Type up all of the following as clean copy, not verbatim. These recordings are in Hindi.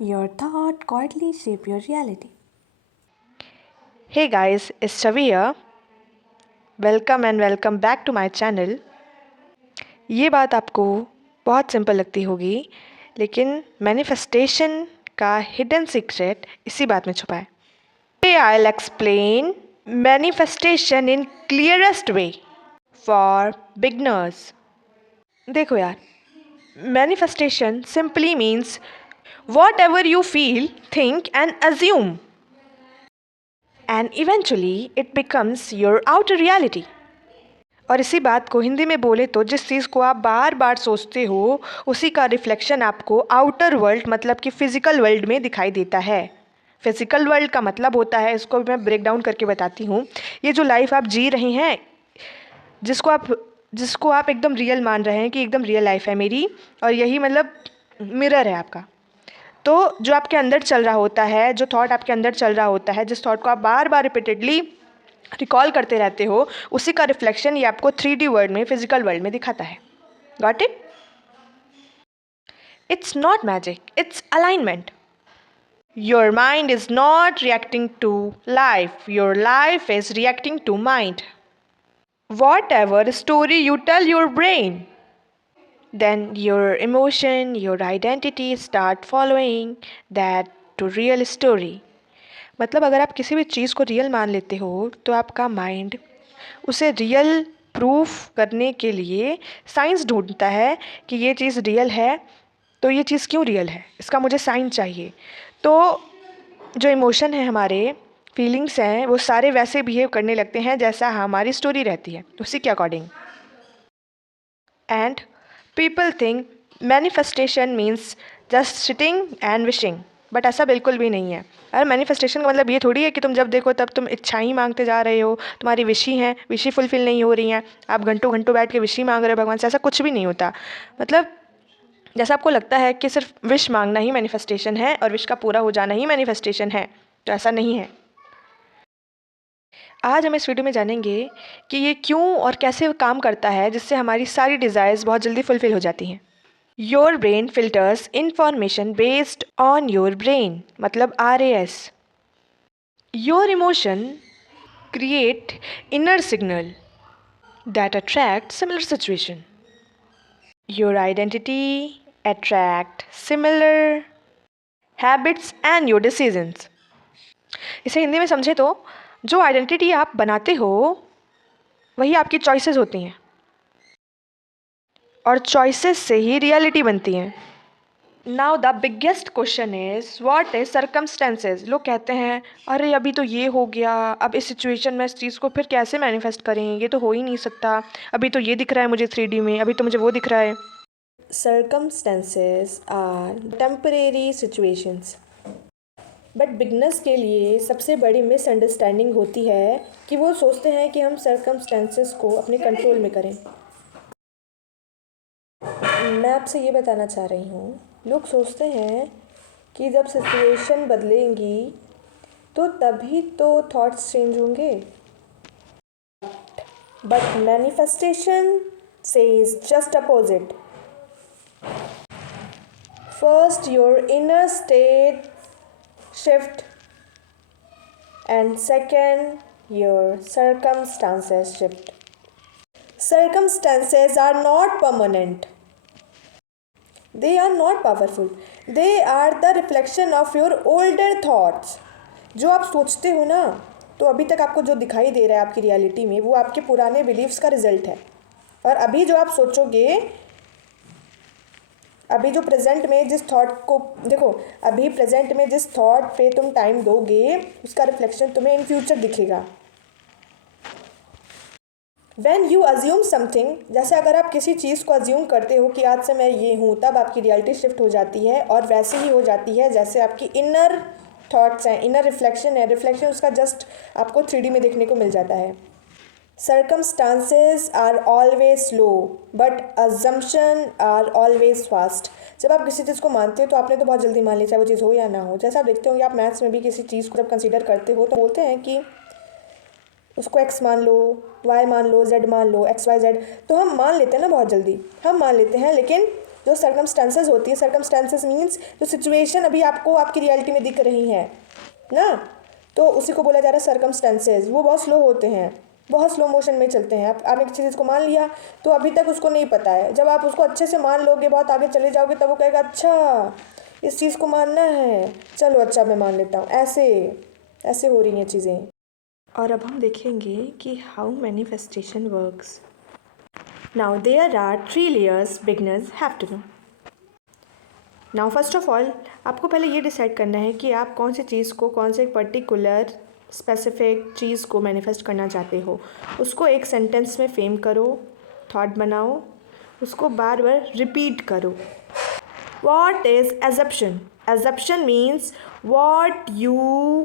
Your thought quietly shape your reality. Hey guys, it's Chavi here. Welcome and welcome back to my channel. ये बात आपको बहुत सिंपल लगती होगी, लेकिन मैनिफेस्टेशन का हिडन सीक्रेट इसी बात में छुपा है। Today I'll explain manifestation in clearest way for beginners. देखो यार, manifestation simply means whatever you feel, think and assume, and eventually it becomes your outer reality. और इसी बात को हिंदी में बोले तो जिस चीज़ को आप बार बार सोचते हो उसी का रिफ्लेक्शन आपको आउटर वर्ल्ड मतलब कि फ़िज़िकल वर्ल्ड में दिखाई देता है। फिज़िकल वर्ल्ड का मतलब होता है, इसको मैं ब्रेक डाउन करके बताती हूँ। ये जो लाइफ आप जी रहे हैं, जिसको आप एकदम रियल मान रहे हैं कि एकदम रियल लाइफ है मेरी, और यही मतलब मिरर है आपका। तो जो आपके अंदर चल रहा होता है, जो थॉट आपके अंदर चल रहा होता है, जिस थॉट को आप बार बार रिपीटेडली रिकॉल करते रहते हो, उसी का रिफ्लेक्शन ये आपको 3D वर्ल्ड में, फिजिकल वर्ल्ड में दिखाता है। Got it? It's not magic, it's alignment. Your mind is not reacting to life, your life is reacting to mind. Whatever story you tell your brain, then your emotion, your identity start following that to real story. मतलब अगर आप किसी भी चीज़ को रियल मान लेते हो तो आपका माइंड उसे रियल प्रूफ करने के लिए साइंस ढूंढता है कि ये चीज़ रियल है, तो ये चीज़ क्यों रियल है, इसका मुझे साइन चाहिए। तो जो इमोशन है, हमारे फीलिंग्स हैं, वो सारे वैसे बिहेव करने लगते हैं जैसा हमारी स्टोरी रहती है उसी के according. And people think manifestation means just sitting and wishing, but ऐसा बिल्कुल भी नहीं है। अरे मैनिफेस्टेशन का मतलब ये थोड़ी है कि तुम जब देखो तब तुम इच्छाएं मांगते जा रहे हो, तुम्हारी विश ही हैं, विश ही फुलफिल नहीं हो रही हैं, आप घंटों घंटों बैठ के विश ही मांग रहे हो भगवान से, ऐसा कुछ भी नहीं होता। मतलब जैसा आपको लगता है कि सिर्फ विश मांगना ही मैनिफेस्टेशन है और विश का पूरा हो जाना ही मैनिफेस्टेशन है, तो ऐसा नहीं है। आज हम इस वीडियो में जानेंगे कि ये क्यों और कैसे काम करता है, जिससे हमारी सारी डिज़ायर्स बहुत जल्दी फुलफिल हो जाती हैं। Your brain filters information based on your brain, मतलब RAS। Your emotion create inner signal that attract similar situation. Your identity attract similar habits and your decisions. इसे हिंदी में समझे तो जो आइडेंटिटी आप बनाते हो वही आपकी चॉइसेस होती हैं, और चॉइसेस से ही रियलिटी बनती हैं। Now the biggest question is what is circumstances. लोग कहते हैं अरे अभी तो ये हो गया, अब इस सिचुएशन में इस चीज़ को फिर कैसे मैनिफेस्ट करें, ये तो हो ही नहीं सकता, अभी तो ये दिख रहा है मुझे 3D में, अभी तो मुझे वो दिख रहा है। Circumstances are temporary situations. But beginners के लिए सबसे बड़ी मिसअंडरस्टैंडिंग होती है कि वो सोचते हैं कि हम सर्कमस्टेंसेस को अपने कंट्रोल में करें। मैं आपसे ये बताना चाह रही हूँ, लोग सोचते हैं कि जब सिचुएशन बदलेंगी तो तभी तो थॉट्स चेंज होंगे, but manifestation says just opposite. First your inner state shift, and second your circumstances shift. Circumstances are not permanent, they are not powerful, they are the reflection of your older thoughts. जो आप सोचते हो ना, तो अभी तक आपको जो दिखाई दे रहा है आपकी रियलिटी में, वो आपके पुराने बिलीव्स का रिजल्ट है। और अभी जो आप सोचोगे, अभी जो प्रेजेंट में जिस थॉट को देखो, अभी प्रेजेंट में जिस थॉट पे तुम टाइम दोगे उसका रिफ्लेक्शन तुम्हें इन फ्यूचर दिखेगा। व्हेन यू अज्यूम समथिंग, जैसे अगर आप किसी चीज़ को अज्यूम करते हो कि आज से मैं ये हूँ, तब आपकी रियलिटी शिफ्ट हो जाती है और वैसे ही हो जाती है जैसे आपकी इनर थॉट्स हैं, इनर रिफ्लेक्शन है, रिफ्लेक्शन उसका जस्ट आपको 3D में देखने को मिल जाता है। Circumstances are always slow, but assumption are always fast. जब आप किसी चीज़ को मानते हो तो आपने तो बहुत जल्दी मान लिया, चाहे वो चीज़ हो या ना हो। जैसे आप देखते हो कि आप मैथ्स में भी किसी चीज़ को जब कंसीडर करते हो तो बोलते हैं कि उसको x मान लो, y मान लो, z मान लो, x y z, तो हम मान लेते हैं ना बहुत जल्दी, हम मान लेते हैं, लेकिन जो सर्कमस्टेंसेस होती है, सर्कमस्टेंसेस मीन्स जो सिचुएशन अभी आपको आपकी रियलिटी में दिख रही है ना, तो उसी को बोला जा रहा है सर्कमस्टेंसेस। वो बहुत स्लो होते हैं, बहुत स्लो मोशन में चलते हैं। आप एक चीज़ को मान लिया तो अभी तक उसको नहीं पता है, जब आप उसको अच्छे से मान लोगे, बहुत आगे चले जाओगे, तब वो कहेगा अच्छा इस चीज़ को मानना है, चलो अच्छा मैं मान लेता हूँ। ऐसे ऐसे हो रही हैं चीज़ें। और अब हम देखेंगे कि how manifestation works. Now there are 3 layers beginners have to know. Now first of all आपको पहले ये डिसाइड करना है कि आप कौन सी चीज़ को, कौन से एक पर्टिकुलर स्पेसिफिक चीज़ को मैनिफेस्ट करना चाहते हो। उसको एक सेंटेंस में फ्रेम करो, थॉट बनाओ, उसको बार बार रिपीट करो। What is assumption? Assumption means what you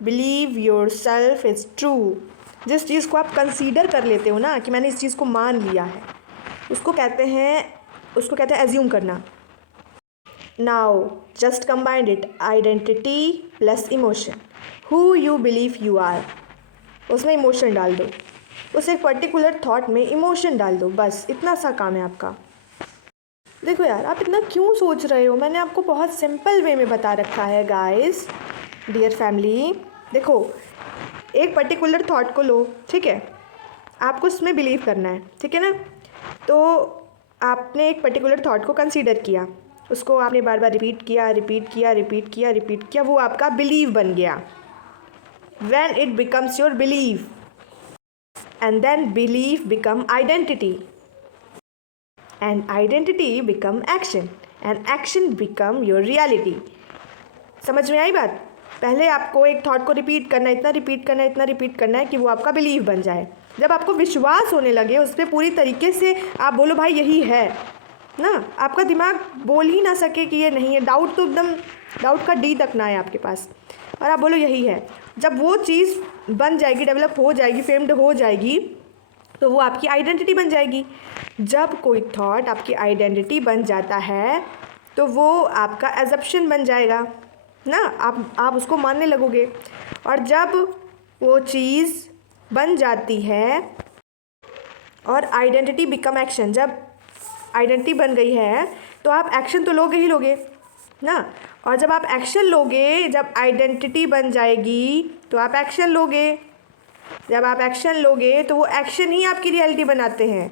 believe yourself is true. जिस चीज़ को आप कंसीडर कर लेते हो ना कि मैंने इस चीज़ को मान लिया है, उसको कहते हैं एज्यूम करना। Now just combined it, identity plus emotion. Who you believe you are, उसमें इमोशन डाल दो, उस एक पर्टिकुलर थॉट में इमोशन डाल दो, बस इतना सा काम है आपका। देखो यार, आप इतना क्यों सोच रहे हो, मैंने आपको बहुत सिंपल वे में बता रखा है गाइस, डियर फैमिली। देखो, एक पर्टिकुलर थॉट को लो, ठीक है, आपको उसमें बिलीव करना है, ठीक है ना। तो आपने एक पर्टिकुलर थॉट को कंसीडर किया, उसको आपने बार बार रिपीट किया, वो आपका बिलीव बन गया। When it becomes your believe and then believe become identity and identity become action and action become your reality। समझ में आई बात? पहले आपको एक थॉट को रिपीट करना है, इतना रिपीट करना है कि वो आपका बिलीव बन जाए। जब आपको विश्वास होने लगे उस पर पूरी तरीके से, आप बोलो भाई यही है ना, आपका दिमाग बोल ही ना सके कि ये नहीं है, डाउट तो एकदम, डाउट का डी तक ना है आपके पास, और आप बोलो यही है। जब वो चीज़ बन जाएगी, डेवलप हो जाएगी, फेम्ड हो जाएगी, तो वो आपकी आइडेंटिटी बन जाएगी। जब कोई थॉट आपकी आइडेंटिटी बन जाता है तो वो आपका एजप्शन बन जाएगा ना, आप उसको मानने लगोगे। और जब वो चीज़ बन जाती है और आइडेंटिटी बिकम एक्शन, जब आइडेंटिटी बन गई है तो आप एक्शन तो लोगे ही लोगे ना, और जब आप एक्शन लोगे, जब आइडेंटिटी बन जाएगी तो आप एक्शन लोगे, जब आप एक्शन लोगे तो वो एक्शन ही आपकी रियलिटी बनाते हैं।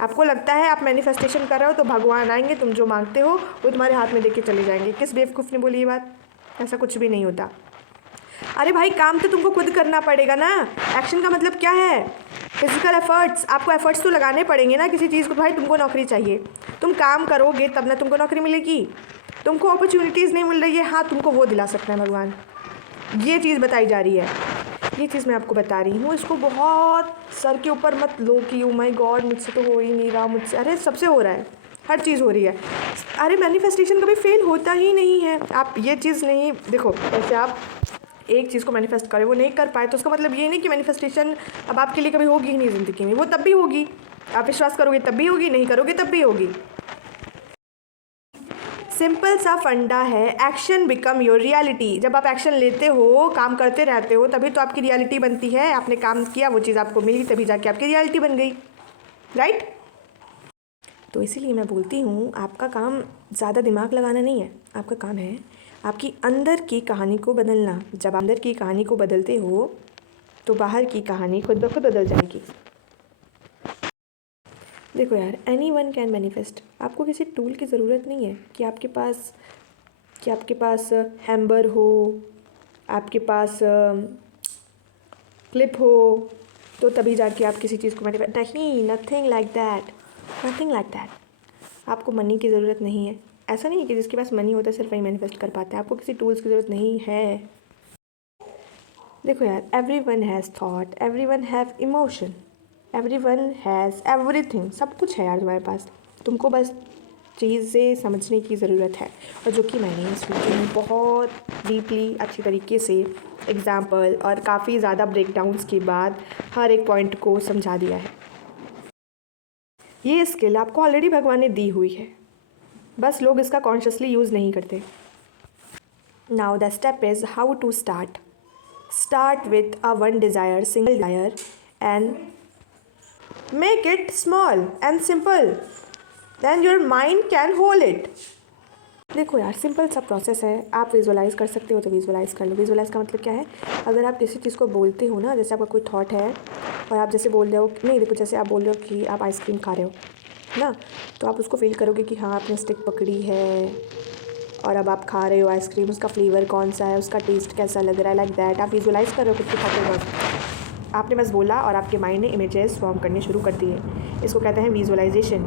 आपको लगता है आप मैनिफेस्टेशन कर रहे हो तो भगवान आएंगे, तुम जो मांगते हो वो तुम्हारे हाथ में देके चले जाएंगे। किस बेवकूफ़ ने बोली ये बात? ऐसा कुछ भी नहीं होता। अरे भाई, काम तो तुमको खुद करना पड़ेगा ना। एक्शन का मतलब क्या है? Physical efforts. आपको एफर्ट्स तो लगाने पड़ेंगे ना किसी चीज़ को। भाई तुमको नौकरी चाहिए, तुम काम करोगे तब ना तुमको नौकरी मिलेगी। तुमको अपॉर्चुनिटीज़ नहीं मिल रही है, हाँ तुमको वो दिला सकता है भगवान। ये चीज़ बताई जा रही है, ये चीज़ मैं आपको बता रही हूँ। इसको बहुत सर के ऊपर मत लो कि ओ माय गॉड मुझसे तो हो ही नहीं रहा, मुझसे। अरे सबसे हो रहा है, हर चीज़ हो रही है। अरे मैनिफेस्टेशन कभी फेल होता ही नहीं है। आप ये चीज़ नहीं देखो, ऐसे आप एक चीज़ को मैनिफेस्ट करें, वो नहीं कर पाए तो उसका मतलब ये नहीं कि मैनिफेस्टेशन अब आपके लिए कभी होगी ही नहीं ज़िंदगी में। वो तब भी होगी, आप विश्वास करोगे तब भी होगी, नहीं करोगे तब भी होगी। सिंपल सा फंडा है, एक्शन बिकम योर रियलिटी। जब आप एक्शन लेते हो, काम करते रहते हो, तभी तो आपकी रियलिटी बनती है। आपने काम किया, वो चीज़ आपको मिली, तभी जाके आपकी रियलिटी बन गई, राइट? तो इसीलिए मैं बोलती हूँ, आपका काम ज़्यादा दिमाग लगाना नहीं है, आपका काम है आपकी अंदर की कहानी को बदलना। जब अंदर की कहानी को बदलते हो तो बाहर की कहानी खुद ब खुद बदल जाएगी। देखो यार, एनी वन कैन मैनिफेस्ट। आपको किसी टूल की ज़रूरत नहीं है कि आपके पास हैम्बर हो, आपके पास क्लिप हो, तो तभी जाके आप किसी चीज़ को मैनिफेस्ट। नहीं, नथिंग लाइक दैट। आपको मनी की ज़रूरत नहीं है। ऐसा नहीं है कि जिसके पास मनी होता है सिर्फ वही मैनिफेस्ट कर पाता है। आपको किसी टूल्स की ज़रूरत नहीं है। देखो यार, everyone has thought, everyone have emotion, everyone has everything. सब कुछ है यार तुम्हारे पास, तुमको बस चीज़ें समझने की ज़रूरत है। और जो कि मैंने इस वीडियो में बहुत डीपली अच्छी तरीके से एग्जाम्पल और काफ़ी ज़्यादा ब्रेकडाउन्स के बाद हर एक पॉइंट को समझा दिया है। ये स्किल आपको ऑलरेडी भगवान ने दी हुई है, बस लोग इसका कॉन्शियसली यूज़ नहीं करते। Now the step is how to start with a one desire, single desire, and make it small and simple. then your mind can hold it. देखो यार, सिंपल सा प्रोसेस है। आप विजुअलाइज कर सकते हो तो विजुअलाइज कर लो। विजुअलाइज का मतलब क्या है, अगर आप किसी चीज़ को बोलते हो ना, जैसे आपका कोई थॉट है और आप जैसे बोल रहे हो, नहीं देखो, जैसे आप बोल रहे हो कि आप आइसक्रीम खा रहे हो ना, तो आप उसको फील करोगे कि हाँ आपने स्टिक पकड़ी है और अब आप खा रहे हो आइसक्रीम, उसका फ्लेवर कौन सा है, उसका टेस्ट कैसा लग रहा है, लाइक दैट आप विजुअलाइज कर रहे हो कुछ भी खाते वक्त। आपने बस बोला और आपके माइंड ने इमेजेस फॉर्म करने शुरू कर दिए। इसको कहते हैं विजुअलाइजेशन।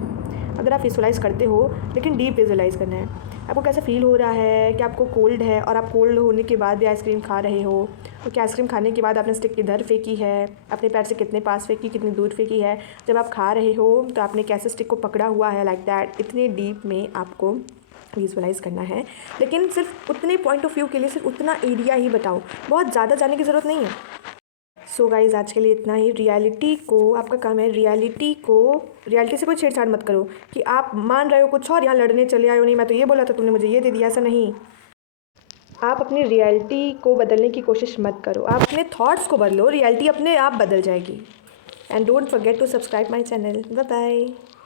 अगर आप विजुअलाइज करते हो, लेकिन डीप विजुअलाइज करना है, आपको कैसा फील हो रहा है कि आपको कोल्ड है और आप कोल्ड होने के बाद भी आइसक्रीम खा रहे हो, और क्या आइसक्रीम खाने के बाद आपने स्टिक किधर फेंकी है, अपने पैर से कितने पास फेंकी, कितनी दूर फेंकी है, जब आप खा रहे हो तो आपने कैसे स्टिक को पकड़ा हुआ है, लाइक दैट। इतने डीप में आपको विजुअलाइज़ करना है, लेकिन सिर्फ उतने पॉइंट ऑफ व्यू के लिए सिर्फ उतना एरिया ही बताओ, बहुत ज़्यादा जाने की ज़रूरत नहीं है। सो गाइज़, आज के लिए इतना ही। रियलिटी को, आपका काम है रियलिटी से कोई छेड़छाड़ मत करो कि आप मान रहे हो कुछ और यहाँ लड़ने चले आए हो, नहीं मैं तो ये बोला था, तुमने मुझे ये दे दिया, ऐसा नहीं। आप अपनी रियलिटी को बदलने की कोशिश मत करो, आप अपने थॉट्स को बदलो, रियलिटी अपने आप बदल जाएगी। And don't forget to subscribe my channel. Bye bye.